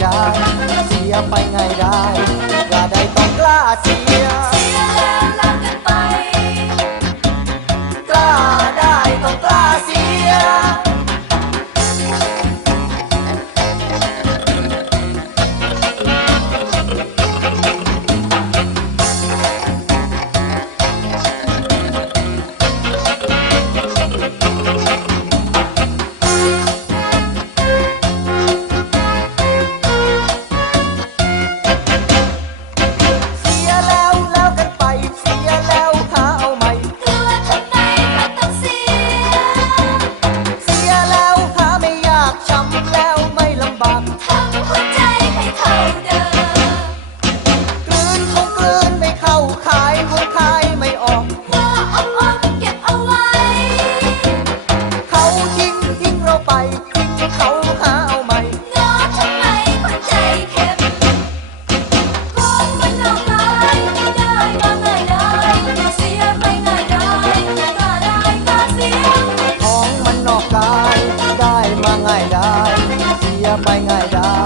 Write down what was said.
ได้ เสียไปไงได้กล้าได้ต้องกล้าเสีย Bay!